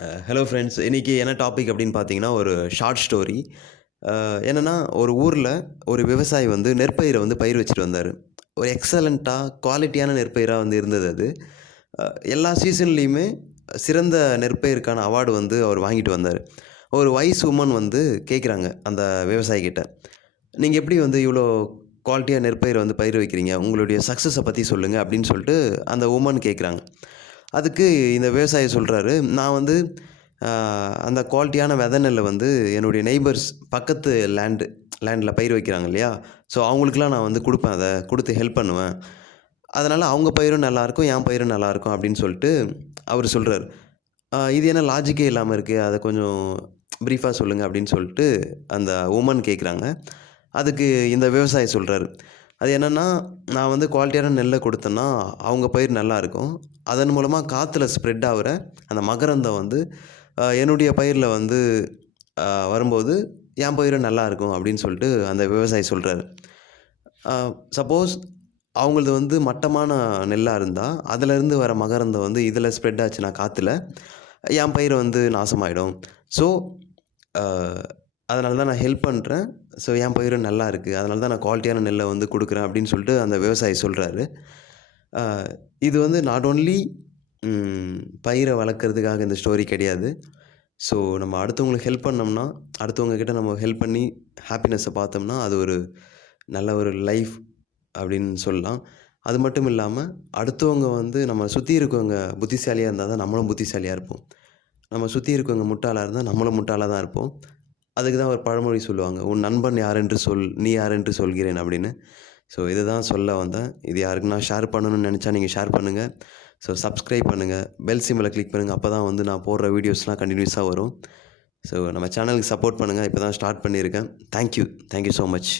Hello friends. இன்னைக்கு என்ன topic அப்படின்னு பார்த்தீங்கன்னா, ஒரு ஷார்ட் ஸ்டோரி. என்னன்னா, ஒரு ஊர்ல ஒரு விவசாயி வந்து நெற்பயிர வந்து பயிர் வச்சுட்டு வந்தாரு. ஒரு எக்ஸலன்ட்டா குவாலிட்டியான நெற்பயிரா வந்து இருந்தது அது. அ எல்லா சீசன்லயுமே சிறந்த நெற்பயிருக்கு அவார்டு வந்து அவர் வாங்கிட்டு வந்தாரு. ஒரு வைஸ் வுமன் வந்து கேட்குறாங்க அந்த விவசாயி கிட்ட. "நீங்க எப்படி வந்து இவ்வளோ குவாலிட்டியா நெற்பயிர வந்து பயிர் வைக்கிறீங்க? உங்களுடைய சக்சஸ பத்தி சொல்லுங்க." அப்படின்னு சொல்லிட்டு அந்த வுமன் கேட்குறாங்க. அதுக்கு இந்த விவசாயி சொல்றாரு, "நான் வந்து அ அந்த குவாலிட்டியான வெத நெல்ல வந்து என்னுடைய நெய்பர்ஸ் பக்கத்து லேண்ட்ல பயிர் வைக்கிறாங்க இல்லையா? ஸோ அவங்களுக்கெல்லாம் நான் வந்து குடுப்பேன் அத. குடுத்து ஹெல்ப் பண்ணுவேன். அதனால அவங்க பயிரும் நல்லாருக்கும், என் பயிரும் நல்லாருக்கும்." அப்படின்னு சொல்லிட்டு அவரு சொல்றாரு. இது என்ன லாஜிக்கே இல்லாம இருக்கு. அத கொஞ்சம் பிரீஃபா சொல்லுங்க." அப்படின்னு சொல்லிட்டு அந்த வுமன் கேட்குறாங்க. அதுக்கு இந்த விவசாயி சொல்றாரு. அது என்னன்னா, நான் வந்து குவாலிட்டியான நெல்ல குடுத்தேன்னா, அவங்க பயிர் நல்லாருக்கும். அதன் மூலமா காத்துல ஸ்ப்ரெட் ஆவுற அந்த மகரந்தம் வந்து என்னுடைய பயிர்ல வந்து அ வரும்போது, என் பயிரும் நல்லாருக்கும் அப்படின்னு சொல்லிட்டு அந்த விவசாயி சொல்றாரு. அ சப்போஸ் அவங்களது வந்து மட்டமான நெல்லா இருந்தா, அதுலருந்து வர மகரந்தம் வந்து இதுல ஸ்ப்ரெட் ஆச்சுன்னா காத்துல, என் பயிர் வந்து நாசமாயிடும். ஸோ, அ அதனால தான் நான் ஹெல்ப் பண்றேன். ஸோ, என் பயிரும் நல்லா இருக்கு. அதனால தான் நான் குவாலிட்டியான நெல்ல வந்து குடுக்குறேன் அப்படின்னு சொல்லிட்டு அந்த விவசாயி சொல்றாரு. அ இது வந்து நாட் ஒன்லி ம் பயிர வளர்க்கறதுக்காக இந்த ஸ்டோரி கிடையாது. ஸோ, நம்ம அடுத்தவங்களுக்கு ஹெல்ப் பண்ணோம்னா, அடுத்தவங்க கிட்ட நம்ம ஹெல்ப் பண்ணி ஹாப்பினஸ்ஸ பார்த்தோம்னா, அது ஒரு நல்ல ஒரு லைஃப் அப்படின்னு சொல்லலாம். அது மட்டும் இல்லாம, அடுத்தவங்க வந்து நம்ம சுத்தி இருக்கவங்க புத்திசாலியா இருந்தா தான் நம்மளும் புத்திசாலியா இருப்போம். நம்ம சுத்தி இருக்கவங்க முட்டாளா இருந்தா, நம்மளும் முட்டாளா தான் இருப்போம். அதுக்கு தான் ஒரு பழமொழி சொல்லுவாங்க. "உன் நண்பன் யாரென்று சொல், நீ யாரென்று சொல்கிறேன்" அப்படின்னு. ஸோ, இத தான் சொல்ல வந்தேன். இது யாருக்குன்னா ஷேர் பண்ணணும்னு நெனச்சா நீங்க ஷேர் பண்ணுங்க. ஸோ, சப்ஸ்கிரைப் பண்ணுங்க. பெல் சிம்பல கிளிக் பண்ணுங்க. அப்ப தான் வந்து நான் போடுற வீடியோஸ்லாம் கன்டினியூஸா வரும். ஸோ, நம்ம சேனலுக்கு சப்போர்ட் பண்ணுங்க. இப்ப தான் ஸ்டார்ட் பண்ணியிருக்கேன். Thank you. Thank you so much.